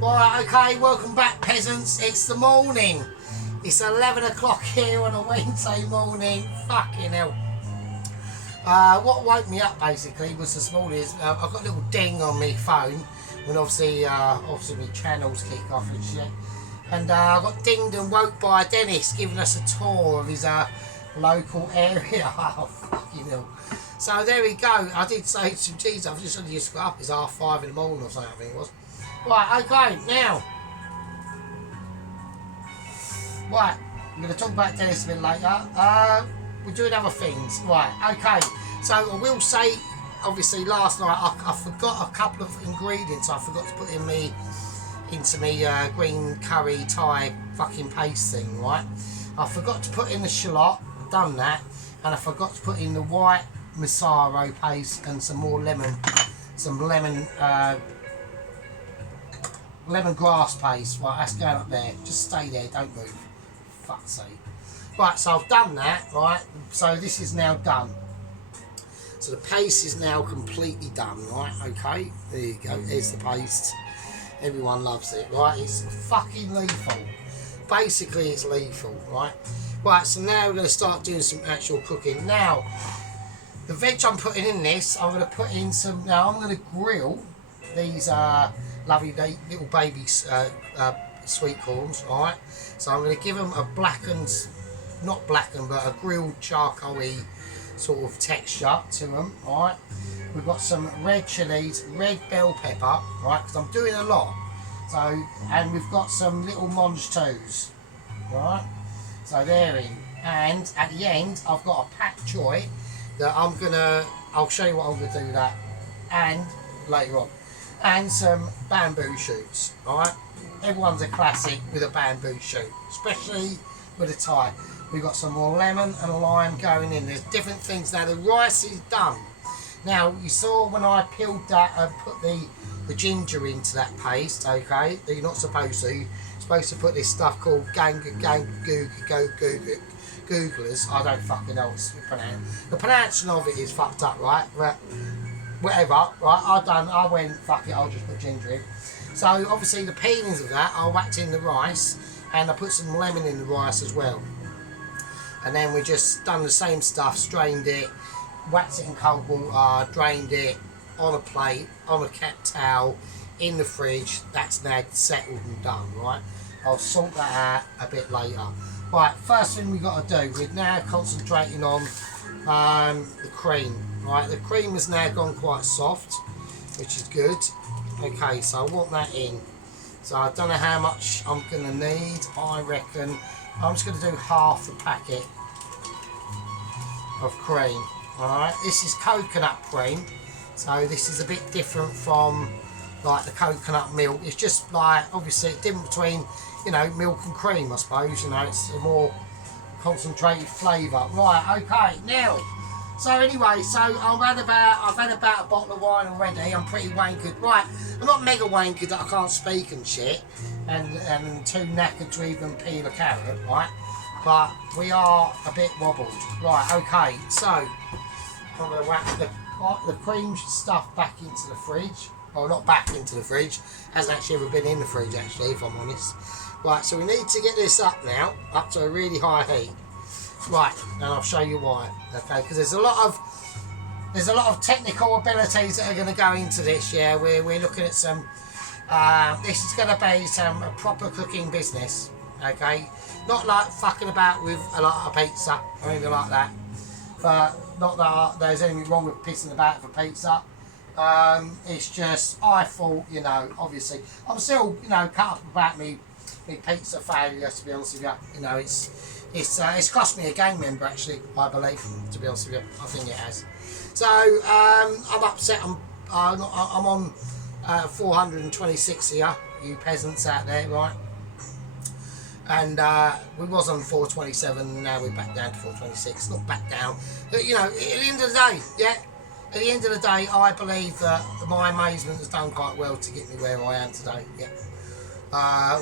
Right, okay, welcome back peasants. It's the morning. It's 11 o'clock here on a Wednesday morning. Fucking hell. What woke me up basically was this morning I got a little ding on my phone when obviously my channels kick off and shit. And I got dinged and woke by Dennis giving us a tour of his local area. Oh, fucking hell. So there we go. I did say to him, geez, I've just only just got up. It's 5:30 in the morning or something, I think it was. Right, okay, now. Right, I'm going to talk about Dennis a bit later. We're doing other things. Right, okay. So I will say, obviously, last night I forgot a couple of ingredients I forgot to put into me green curry Thai fucking paste thing, right? I forgot to put in the shallot, done that, and I forgot to put in the white Massaro paste and some more lemon, lemongrass paste. Right, that's going up there. Just stay there, don't move. Fuck's sake. Right, so I've done that, right? So this is now done. So the paste is now completely done, right? Okay, there you go. There's the paste. Everyone loves it, right? It's fucking lethal. Basically, it's lethal, right? Right, so now we're going to start doing some actual cooking. Now, the veg I'm putting in this, I'm going to put in some... Now, I'm going to grill these lovely little baby sweet corns, alright? So I'm going to give them a blackened, not blackened, but a grilled charcoal-y sort of texture to them, alright? We've got some red chilies, red bell pepper, right? Because I'm doing a lot. So, and we've got some little mange toes, right? So they're in. And at the end, I've got a pak choy that I'll show you what I'm going to do with that and later on. And some bamboo shoots, alright? Everyone's a classic with a bamboo shoot, especially with a Thai. We've got some more lemon and lime going in. There's different things. Now the rice is done. Now you saw when I peeled that and put the ginger into that paste, okay? That you're not supposed to. You're supposed to put this stuff called googlers. I don't fucking know what's pronounced. The pronunciation of it is fucked up, right? But whatever, right? I went, fuck it, I'll just put ginger in. So obviously the peelings of that, I whacked in the rice and I put some lemon in the rice as well. And then we just done the same stuff, strained it, whacked it in cold water, drained it on a plate, on a cat towel, in the fridge. That's now settled and done, right? I'll sort that out a bit later. Right, first thing we've got to do, we're now concentrating on the cream. Right, the cream has now gone quite soft, which is good. Okay, so I want that in. So I don't know how much I'm going to need. I reckon I'm just going to do half the packet of cream. Alright, this is coconut cream. So this is a bit different from like the coconut milk. It's just like, obviously it's different between, you know, milk and cream, I suppose. You know, it's a more concentrated flavour. Right, okay, now. So anyway, so I've had about a bottle of wine already. I'm pretty wankered. Right, I'm not mega wankered that I can't speak and shit, and too knackered to even peel a carrot, right? But we are a bit wobbled. Right, okay. So I'm gonna whack the cream stuff back into the fridge. Well, not back into the fridge. Hasn't actually ever been in the fridge, actually, if I'm honest. Right, so we need to get this up now, up to a really high heat. Right, and I'll show you why. Okay, because there's a lot of technical abilities that are going to go into this. Yeah, we're looking at some. This is going to be some proper cooking business. Okay, not like fucking about with a lot of pizza or anything like that. But not that there's anything wrong with pissing about for pizza. It's just I thought, you know, obviously I'm still, you know, cut up about me pizza failure. To be honest with you, you know, it's cost me a gang member actually, I believe, to be honest with you. I think it has. So I'm upset. I'm on 426 here, you peasants out there, right? And we was on 427, now we're back down to 426. Not back down, but, you know, at the end of the day, yeah. At the end of the day, I believe that my amazement has done quite well to get me where I am today. Yeah.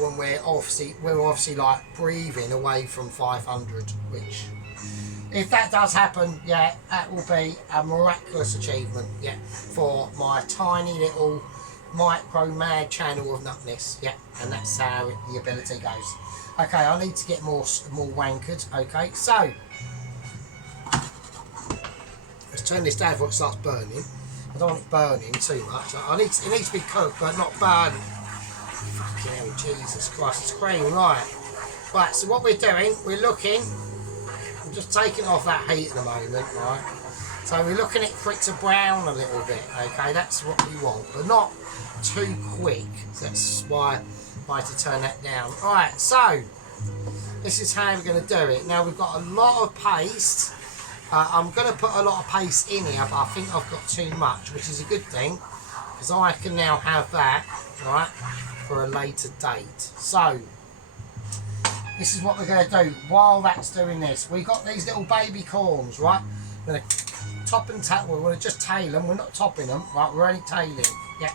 When we're obviously like breathing away from 500, which if that does happen, yeah, that will be a miraculous achievement, yeah, for my tiny little micro mad channel of nutness. Yeah, and that's how the ability goes. Okay, I need to get more wankered. Okay, so let's turn this down before it starts burning. I don't want it burning too much. It needs to be cooked, but not burning. Fucking hell, Jesus Christ, it's cream, right? Right, so what we're doing, we're looking. I'm just taking off that heat at the moment, right? So we're looking for it to brown a little bit. Okay, that's what we want, but not too quick. That's why I had to turn that down. Right, so this is how we're going to do it. Now we've got a lot of paste. I'm going to put a lot of paste in here, but I think I've got too much, which is a good thing, because I can now have that, right, for a later date. So this is what we're going to do while that's doing this. We've got these little baby corns, right? We're going to top and tail. We're going to just tail them. We're not topping them, right? We're only tailing. Yeah.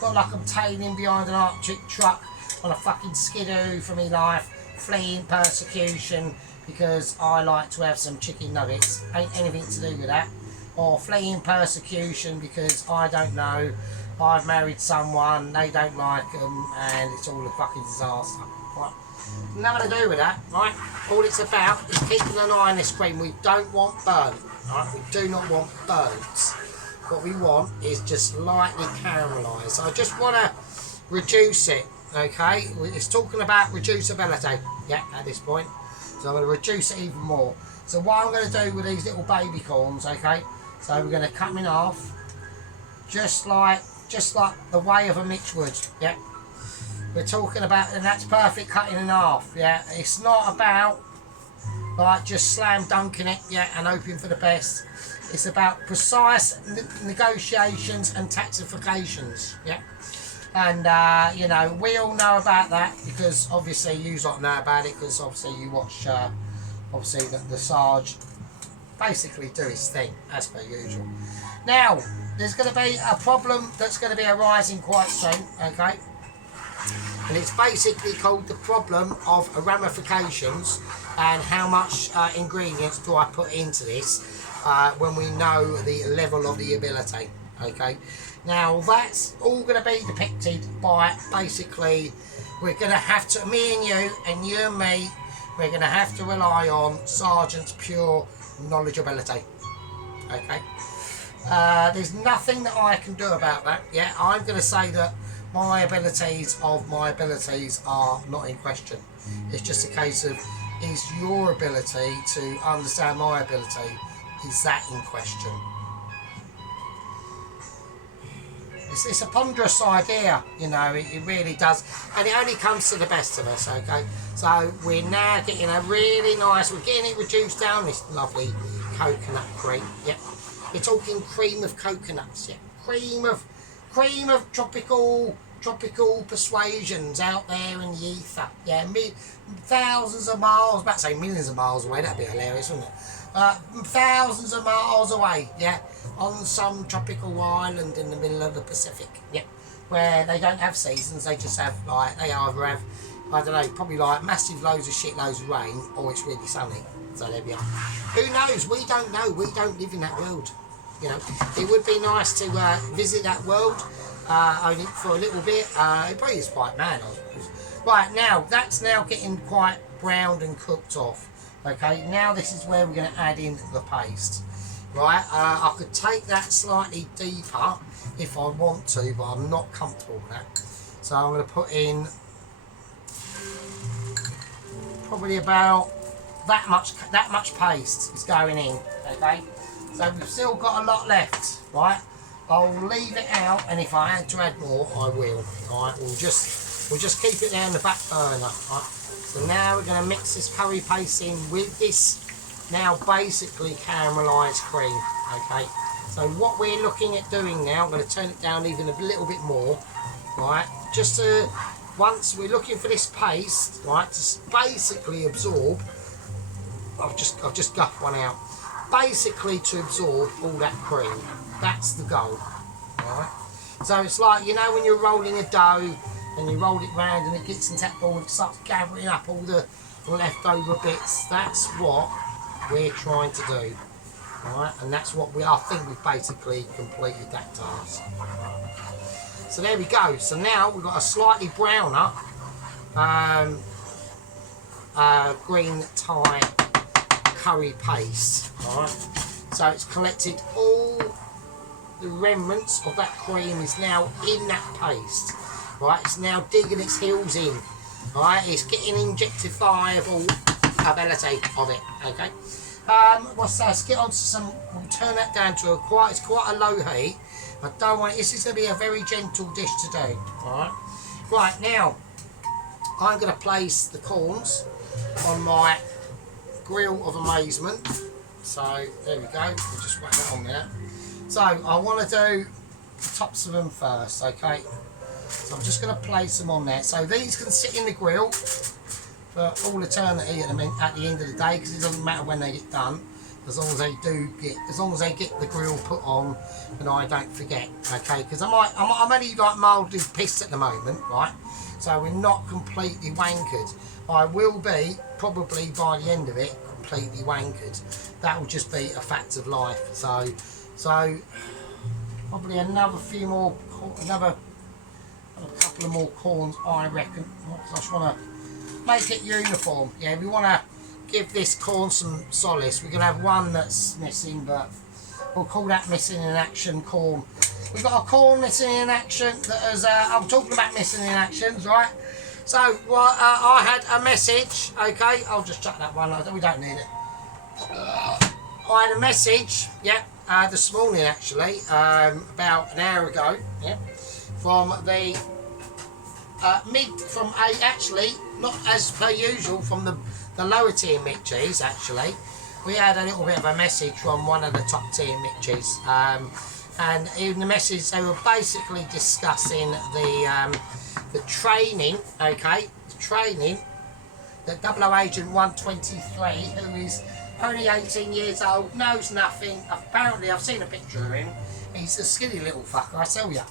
Not like I'm tailing behind an Arctic truck on a fucking skidoo for me life, fleeing persecution because I like to have some chicken nuggets. Ain't anything to do with that. Or fleeing persecution because I don't know, I've married someone, they don't like them, and it's all a fucking disaster. Right? Nothing to do with that, right? All it's about is keeping an eye on this cream. We don't want burnt, right? We do not want burnt. What we want is just lightly caramelised. So I just want to reduce it, okay? It's talking about reducibility, yeah, at this point. So I'm going to reduce it even more. So what I'm going to do with these little baby corns, okay? So we're going to cut them in half, just like the way of a Mitch would, yeah? We're talking about, and that's perfect cutting in half, yeah? It's not about like just slam dunking it, yeah, and hoping for the best. It's about precise negotiations and taxifications, yeah? And, you know, we all know about that because obviously you lot know about it because obviously you watch, obviously the Sarge basically do his thing, as per usual. Now, there's going to be a problem that's going to be arising quite soon, okay? And it's basically called the problem of ramifications and how much ingredients do I put into this when we know the level of the ability, okay? Now that's all going to be depicted by basically, we're going to have to, me and you and me, we're going to have to rely on Sergeant's pure knowledgeability, okay? There's nothing that I can do about that, yeah? I'm going to say that my abilities are not in question. It's just a case of, is your ability to understand my ability, is that in question? It's a ponderous idea, you know, it really does, and it only comes to the best of us, okay? So we're now getting a really nice, we're getting it reduced down, this lovely coconut cream, yeah. We're talking cream of coconuts, yeah. Cream of tropical persuasions out there in the ether, yeah. Thousands of miles, about to say millions of miles away, that'd be hilarious, wouldn't it? Thousands of miles away, yeah, on some tropical island in the middle of the Pacific, yeah, where they don't have seasons, they just have, like, they either have, I don't know, probably like massive loads of shitloads of rain, or it's really sunny, so there we are. Who knows, we don't know, we don't live in that world, you know. It would be nice to visit that world, only for a little bit, it probably is quite mad, I suppose. Right, now, that's now getting quite browned and cooked off. Okay, now this is where we're going to add in the paste. Right, I could take that slightly deeper if I want to, but I'm not comfortable with that. So I'm going to put in probably about that much paste is going in. Okay, so we've still got a lot left. Right, I'll leave it out, and if I had to add more, I will. Right, we'll just keep it down the back burner. Right. So now we're going to mix this curry paste in with this now basically caramelised cream, okay? So what we're looking at doing now, I'm going to turn it down even a little bit more, right? Just to, once we're looking for this paste, right, to basically absorb, I've just guffed one out, basically to absorb all that cream. That's the goal, right? So it's like, you know, when you're rolling a dough, and you roll it round and it gets into that ball and it starts gathering up all the leftover bits. That's what we're trying to do, right? And that's what I think we've basically completed that task. So there we go. So now we've got a slightly browner green Thai curry paste. Alright. So it's collected all the remnants of that cream is now in that paste. Right, it's now digging its heels in. Right, it's getting injectifiable ability of it. Okay. Let's get on to some. We'll turn that down to it's quite a low heat. I don't want. This is going to be a very gentle dish to do. All right. Right now, I'm going to place the corns on my grill of amazement. So there we go. We'll just whack that on there. So I want to do the tops of them first. Okay. So I'm just going to place them on there. So these can sit in the grill for all eternity at the end of the day, because it doesn't matter when they get done, as long as they get the grill put on and I don't forget. Okay, because I'm only like mildly pissed at the moment, right? So we're not completely wankered. I will be probably by the end of it completely wankered. That will just be a fact of life. So probably another few more, a couple of more corns, I reckon. I just want to make it uniform. Yeah, we want to give this corn some solace. We're going to have one that's missing, but we'll call that missing in action corn. We've got a corn missing in action that is, I'm talking about missing in actions, right? So, I had a message, okay, I'll just chuck that one, we don't need it. I had a message, yeah, this morning actually, about an hour ago, yeah, from the actually, not as per usual, from the lower tier Mitchies, actually. We had a little bit of a message from one of the top tier Mitchies, and in the message they were basically discussing the training, okay, the training that 00 Agent 123, who is only 18 years old, knows nothing. Apparently, I've seen a picture of him. He's a skinny little fucker, I tell you.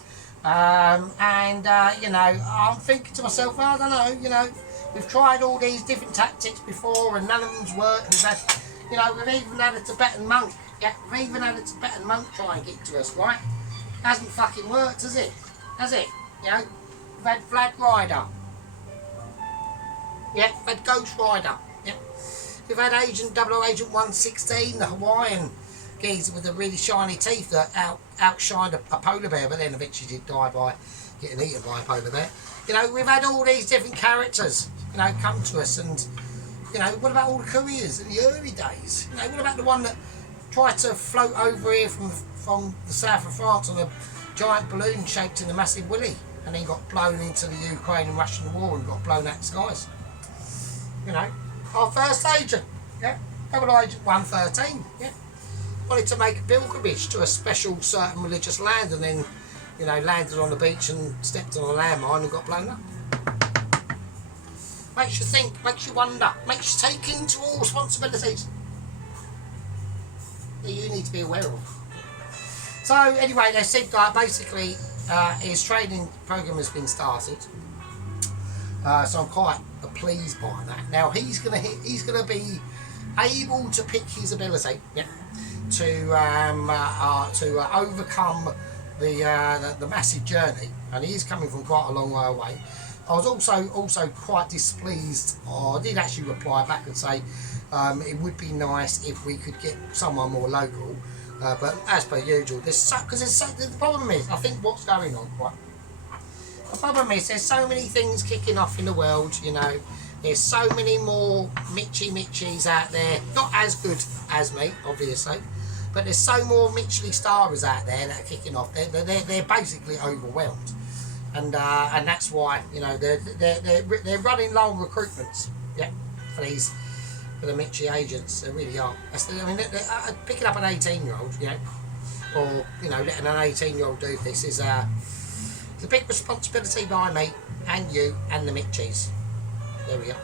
You know, I'm thinking to myself, I don't know, you know, we've tried all these different tactics before and none of them's worked. We've had, you know, we've even had a Tibetan monk. Yeah, we've even had a Tibetan monk try and get to us, right? Hasn't fucking worked, has it? Has it? You know, we've had Flag Rider. Yeah, we've had Ghost Rider. Yeah. We've had Agent 00 Agent 116, the Hawaiian geezer with the really shiny teeth that outshined a polar bear, but then eventually did die by getting eaten by a polar bear. You know, we've had all these different characters, you know, come to us, and, you know, what about all the couriers in the early days? You know, what about the one that tried to float over here from the south of France on a giant balloon shaped in a massive willy, and then got blown into the Ukraine and Russian war and got blown out the skies? You know, our first agent, yeah, 00 Agent 113, yeah, wanted to make a pilgrimage to a special certain religious land, and then, you know, landed on the beach and stepped on a landmine and got blown up. Makes you think, makes you wonder, makes you take into all responsibilities that you need to be aware of. So anyway, they said that basically his training program has been started. So I'm quite pleased by that. Now he's gonna be able to pick his ability, yeah, to overcome the massive journey, and he is coming from quite a long way away. I was also quite displeased. I did actually reply back and say it would be nice if we could get someone more local, but as per usual, the problem is, I think what's going on, right? The problem is there's so many things kicking off in the world, you know. There's so many more Mitchies out there, not as good as me, obviously, but there's so more Mitchley stars out there that are kicking off. They're basically overwhelmed, and that's why, you know, they're running low on recruitments, yeah, for the Mitchie agents. They really are. I mean, they're picking up an 18-year-old, you know, or, you know, letting an 18-year-old do this is a big responsibility by me and you and the Mitchies. There we go.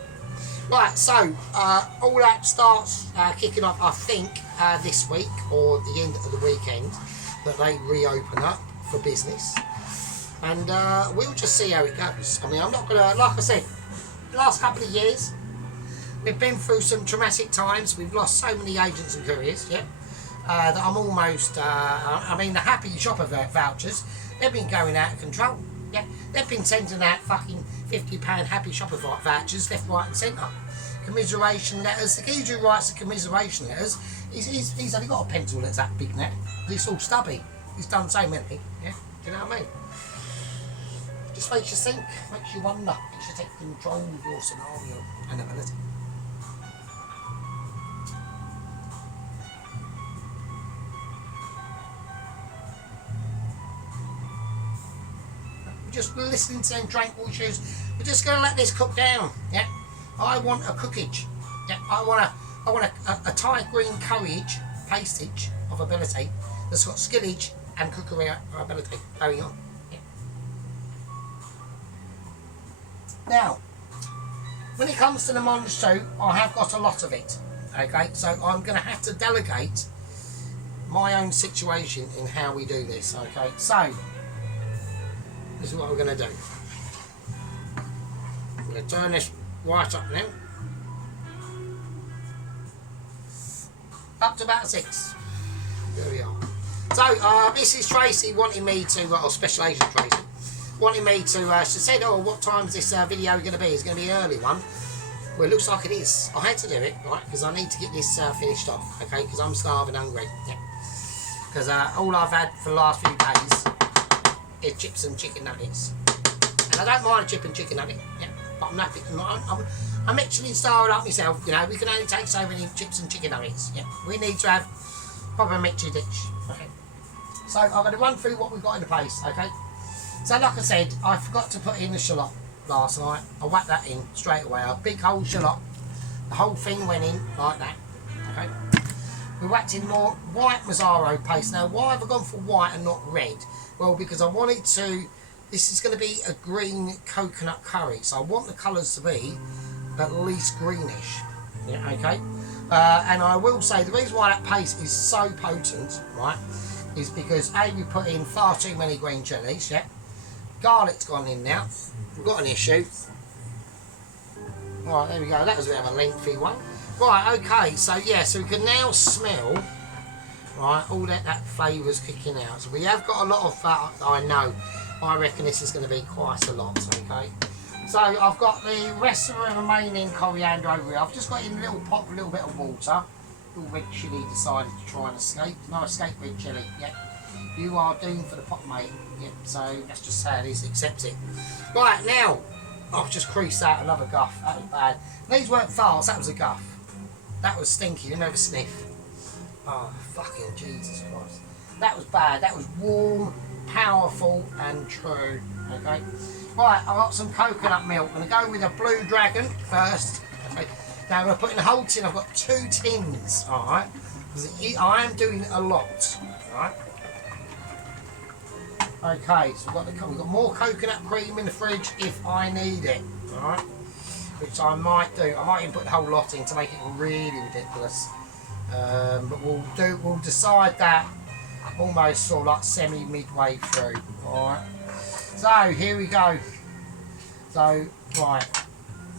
Right, so all that starts kicking off, I think, this week or the end of the weekend, that they reopen up for business, and we'll just see how it goes. I mean, I'm not gonna, like I said, the last couple of years we've been through some traumatic times. We've lost so many agents and couriers, yeah, that I'm almost, I mean, the happy shopper vouchers, They've been going out of control. Yeah, they've been sending out fucking £50 Happy Shopify vouchers left, right, and centre. Commiseration letters. The geezer who writes the commiseration letters, he's only got a pencil that's that big now. It's all stubby. He's done so many. Yeah, do you know what I mean? Just makes you think, makes you wonder, makes you take control of your scenario and ability. We're just listening to them tranquil issues. We're just going to let this cook down. Yeah, I want a cookage. Yeah, I want a Thai green curryage, pastage of ability that's got skillage and cookery ability going on. Now, when it comes to the Monzo, I have got a lot of it, okay, so I'm going to have to delegate my own situation in how we do this, okay, so this is what we're going to do. I'm going to turn this right up now, up to about 6, there we are. So, Mrs. Tracy wanted me to, or Special Agent Tracy, wanted me to, she said, oh, what time's this video going to be? It's going to be an early one. Well, it looks like it is. I had to do it, right, because I need to get this finished off, okay, because I'm starving hungry, yeah. Because all I've had for the last few days is chips and chicken nuggets. And I don't mind a chip and chicken nugget, yeah, but I'm happy. I'm actually starving up myself, you know, we can only take so many chips and chicken nuggets, yeah. We need to have proper mixture dish, okay. So I'm going to run through what we've got in the paste, okay. So like I said, I forgot to put in the shallot last night. I whacked that in straight away. A big whole shallot. The whole thing went in like that. Okay. We whacked in more white Mazzaro paste. Now, why have I gone for white and not red? Well, because I wanted to... This is going to be a green coconut curry. So I want the colours to be at least greenish. Yeah, okay. And I will say, the reason why that paste is so potent, right, is because, A, we put in far too many green chillies, yeah. Garlic's gone in now. We've got an issue. Right, there we go. That was a bit of a lengthy one. Right, okay. So, yeah, so we can now smell, right, all that flavour's kicking out. So we have got a lot of fat, I know. I reckon this is going to be quite a lot, okay. So I've got the rest of the remaining coriander over here. I've just got in a little pot with a little bit of water. Little red chilli decided to try and escape. No escape, red chilli, yeah. You are doomed for the pot, mate. Yep, so that's just how it is, accept it. Right, now, I've just creased out another guff. That was bad. These weren't fast, that was a guff. That was stinky, you never sniff. Oh, fucking Jesus Christ. That was bad. That was warm, powerful, and true. Okay. Right, I've got some coconut milk. I'm going to go with a Blue Dragon first. Okay. Now, I'm going to put in the whole tin. I've got 2 tins, alright? Because I am doing a lot, alright? Okay, so we've got more coconut cream in the fridge if I need it, alright? Which I might do. I might even put the whole lot in to make it really ridiculous. But we'll decide that almost sort of like semi-midway through, alright? So, here we go. So, right,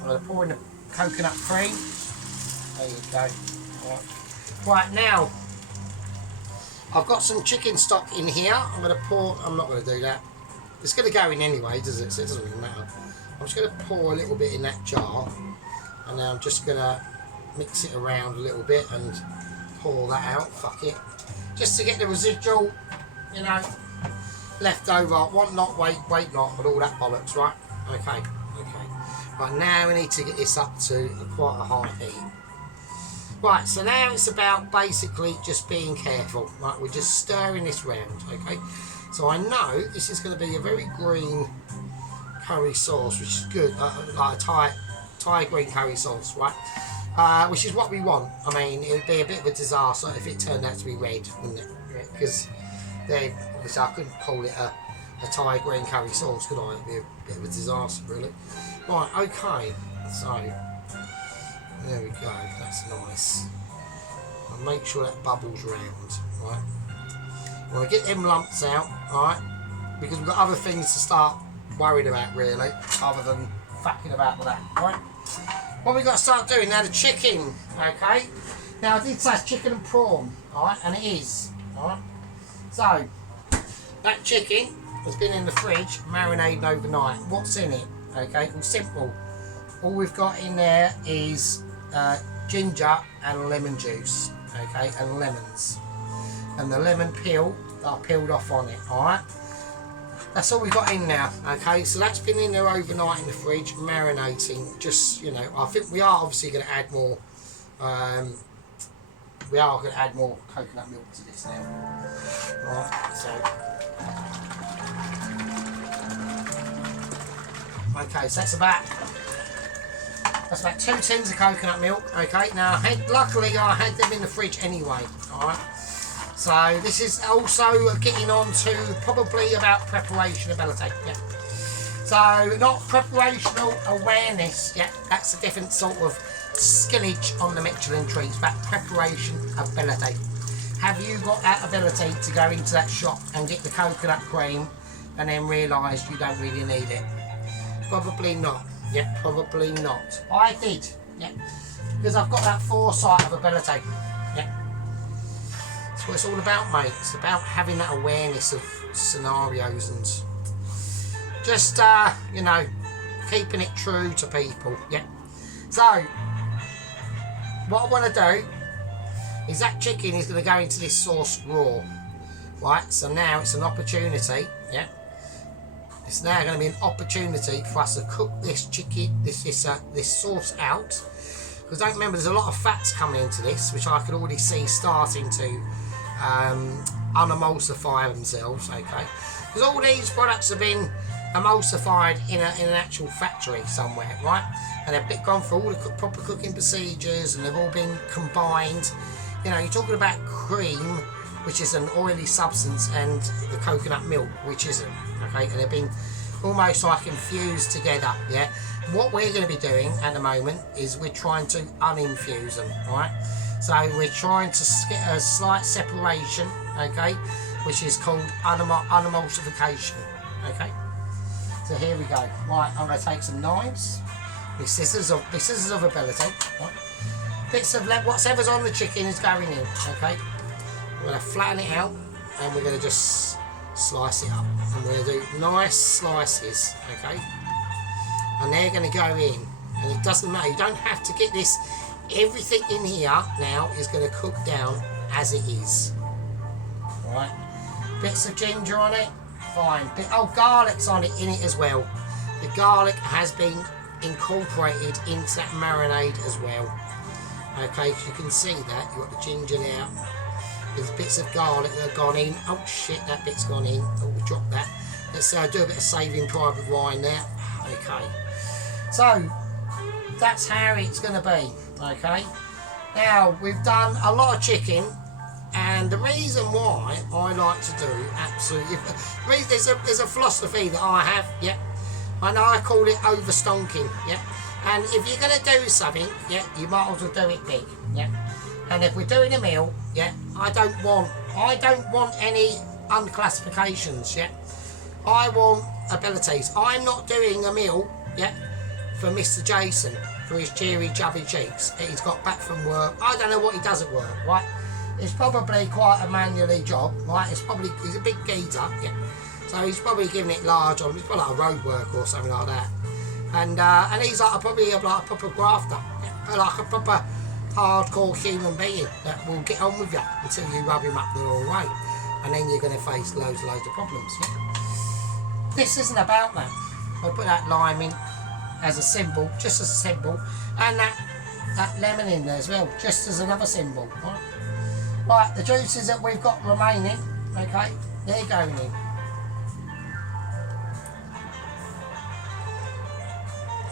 I'm going to pour in the coconut cream. There you go. Right, now, I've got some chicken stock in here. I'm going to pour, I'm not going to do that. It's going to go in anyway, does it? So it doesn't really matter. I'm just going to pour a little bit in that jar. And then I'm just going to mix it around a little bit and pour that out. Fuck it. Just to get the residual, you know, left over. Want not, wait not, but all that bollocks, right? Okay. Right, now we need to get this up to quite a high heat. Right, so now it's about basically just being careful. Right, we're just stirring this round, okay? So I know this is going to be a very green curry sauce, which is good, like a Thai green curry sauce, right? Which is what we want. I mean, it would be a bit of a disaster if it turned out to be red, wouldn't it? Because then, obviously, I couldn't call it a Thai green curry sauce, could I? It'd be a bit of a disaster, really. Right, okay, so there we go, that's nice. I'll make sure that bubbles round, right? Well, get them lumps out, right? Because we've got other things to start worried about, really, other than fucking about with that, right? What we've got to start doing now, the chicken, okay? Now, I did say it's chicken and prawn, alright? And it is, alright? So, that chicken has been in the fridge marinating overnight. What's in it? Okay, well, simple. All we've got in there is ginger and lemon juice, okay, and lemons, and the lemon peel that I peeled off on it. All right, that's all we got in now. Okay, so that's been in there overnight in the fridge marinating. Just, you know, I think we are obviously going to add more. We are going to add more coconut milk to this now. Right, so okay, so that's about 2 tins of coconut milk. Okay, now luckily I had them in the fridge anyway. All right, so this is also getting on to probably about preparation ability. Yeah. So not preparational awareness. Yeah, that's a different sort of skillage on the Michelin trees, but preparation ability. Have you got that ability to go into that shop and get the coconut cream and then realise you don't really need it? Probably not. Yeah, probably not. I did. Yeah, because I've got that foresight of ability. Yeah, that's what it's all about, mate. It's about having that awareness of scenarios and just you know, keeping it true to people. Yeah. So what I want to do is that chicken is going to go into this sauce raw, right? So now it's an opportunity. Yeah. It's now going to be an opportunity for us to cook this chicken, this sauce out. Because don't remember, there's a lot of fats coming into this, which I could already see starting to unemulsify themselves. Okay, because all these products have been emulsified in an actual factory somewhere, right? And they've gone through all the proper cooking procedures, and they've all been combined. You know, you're talking about cream, which is an oily substance, and the coconut milk, which isn't. Okay, and they've been almost like infused together. Yeah, what we're going to be doing at the moment is we're trying to uninfuse them. Right, so we're trying to get a slight separation. Okay, which is called unemulsification. Okay, so here we go. Right, I'm going to take some knives, the scissors of ability. Right? Bits of whatever's on the chicken is going in. Okay, we're going to flatten it out, and we're going to just slice it up, and we're going to do nice slices. Okay, and they're going to go in, and it doesn't matter, you don't have to get this, everything in here now is going to cook down as it is. Alright, bits of ginger on it, fine. Garlic's on it in it as well. The garlic has been incorporated into that marinade as well. Okay, so you can see that you've got the ginger now. There's bits of garlic that have gone in. Oh shit, that bit's gone in. Oh, we dropped that. Let's do a bit of Saving Private Ryan there. Okay, so that's how it's going to be. Okay, now we've done a lot of chicken, and the reason why I like to do absolutely, there's a philosophy that I have. Yeah, I know I call it overstonking. Yeah, and if you're going to do something, yeah, you might as well do it big. Yeah. And if we're doing a meal, yeah, I don't want any unclassifications, yeah. I want abilities. I'm not doing a meal, yeah, for Mr. Jason for his cheery, chubby cheeks. He's got back from work. I don't know what he does at work, right? It's probably quite a manually job, right? He's a big geezer, yeah. So he's probably giving it large on. He's probably like a road worker or something like that. And he's like probably like a proper grafter, yeah? Like a proper hardcore human being that will get on with you until you rub him up the wrong way, and then you're going to face loads of problems. Yeah? This isn't about that. I put that lime in as a symbol, just as a symbol, and that lemon in there as well, just as another symbol. Right, the juices that we've got remaining, okay, they're going in.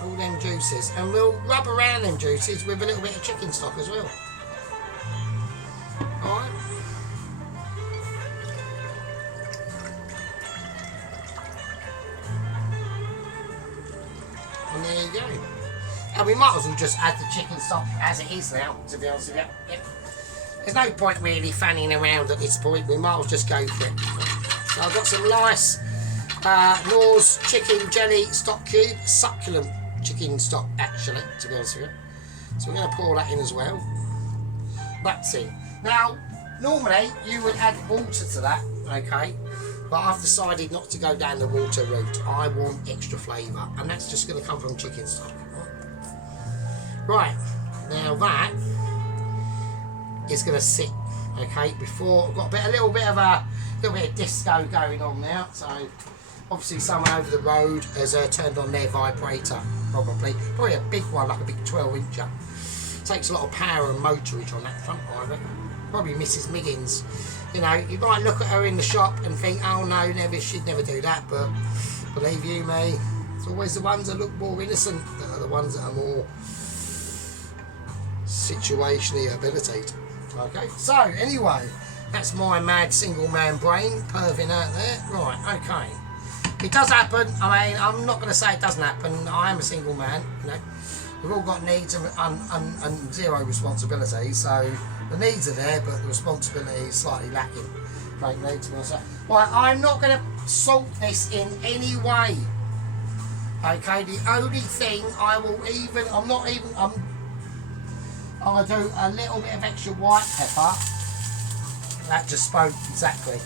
All them juices, and we'll rub around them juices with a little bit of chicken stock as well. Alright. And there you go. And we might as well just add the chicken stock as it is now, to be honest with you. Yep. There's no point really fanning around at this point, we might as well just go for it. So I've got some nice Knorr's chicken jelly stock cube, succulent chicken stock actually, to be honest with you. So we're going to pour that in as well. That's it. Now, normally you would add water to that, okay? But I've decided not to go down the water route. I want extra flavour, and that's just going to come from chicken stock. Right, now that is going to sit. Okay, before I've got a little bit of disco going on now. So obviously someone over the road has turned on their vibrator, probably a big one, like a big 12-incher. Takes a lot of power and motorage on that front, I reckon. Probably Mrs. Miggins. You know, you might look at her in the shop and think, oh no, she'd never do that, but believe you me, it's always the ones that look more innocent that are the ones that are more situationally habilitated. Okay, so anyway, that's my mad single man brain perving out there. Right, okay. It does happen. I mean, I'm not going to say it doesn't happen. I am a single man, you know. We've all got needs and zero responsibility, so the needs are there, but the responsibility is slightly lacking. Frankly, to myself. Right, I'm not going to salt this in any way. Okay, the only thing I'll do a little bit of extra white pepper. That just spoke exactly.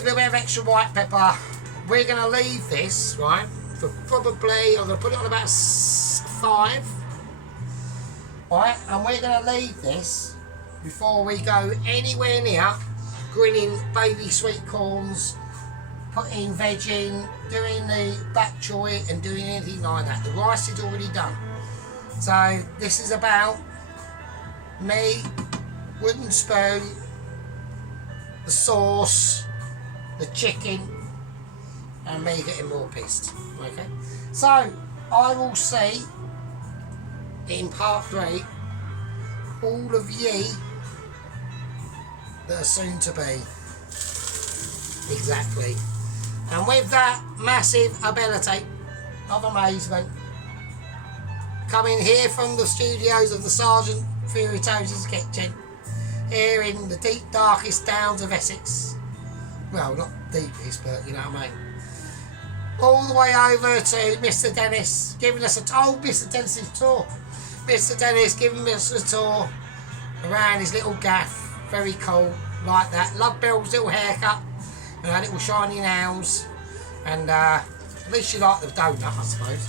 A little bit of extra white pepper. We're going to leave this, right, for probably, I'm going to put it on about 5. Right, and we're going to leave this before we go anywhere near grilling baby sweet corns, putting veg in, doing the bok choy and doing anything like that. The rice is already done. So this is about me, wooden spoon, the sauce, the chicken, and me getting more pissed. Okay, so I will see in part 3 all of ye that are soon to be. Exactly. And with that massive ability of amazement, coming here from the studios of the Sergeant Fury Toast's kitchen, here in the deep darkest downs of Essex. Well, not deepest, but you know what I mean. All the way over to Mr. Dennis, giving us Mr. Dennis's tour. Mr. Dennis giving us a tour around his little gaff. Very cool, like that. Love Bill's little haircut and her little shiny nails. And at least she liked the donut, I suppose.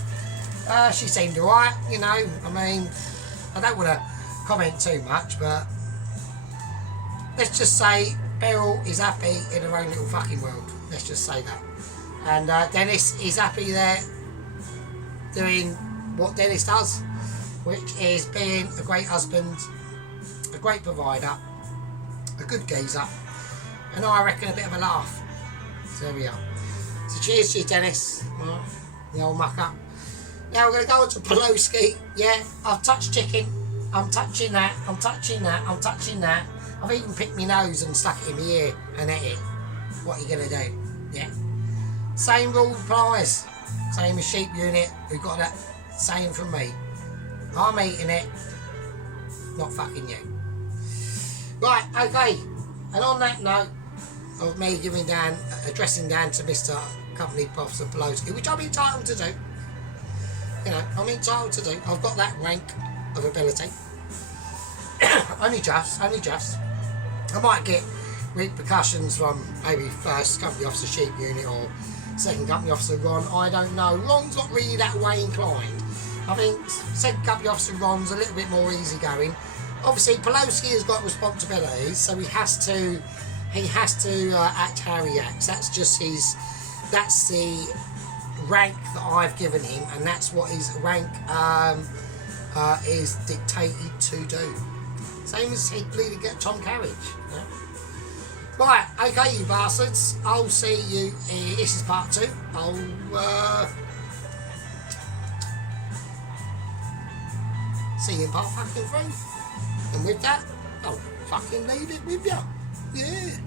She seemed alright, you know. I mean, I don't want to comment too much, but let's just say Beryl is happy in her own little fucking world. Let's just say that. And Dennis is happy there doing what Dennis does, which is being a great husband, a great provider, a good geezer, and I reckon a bit of a laugh. So there we are. So cheers to you, Dennis, the old mucker. Now we're going to go on to Poloski. Yeah, I've touched chicken. I'm touching that. I'm touching that. I'm touching that. I've even picked my nose and stuck it in my ear and ate it. What are you going to do? Yeah. Same rule applies. Same as sheep unit. We've got that same from me. I'm eating it. Not fucking you. Right, okay. And on that note of me addressing down to Mr. Company Officer Poloski, which I'm entitled to do. You know, I'm entitled to do. I've got that rank of ability. only just. I might get repercussions from maybe first Company Officer Sheep Unit or second Company Officer Ron. I don't know. Ron's not really that way inclined. I think second Company Officer Ron's a little bit more easygoing. Obviously, Poloski has got responsibilities, so he has to act how he acts. That's just that's the rank that I've given him, and that's what his rank is dictated to do. Same as he'd bleeding get Tom Carriage. Yeah? Right, okay, you bastards. I'll see you. This is part 2. I'll see you in part fucking 3. And with that, I'll fucking leave it with you. Yeah.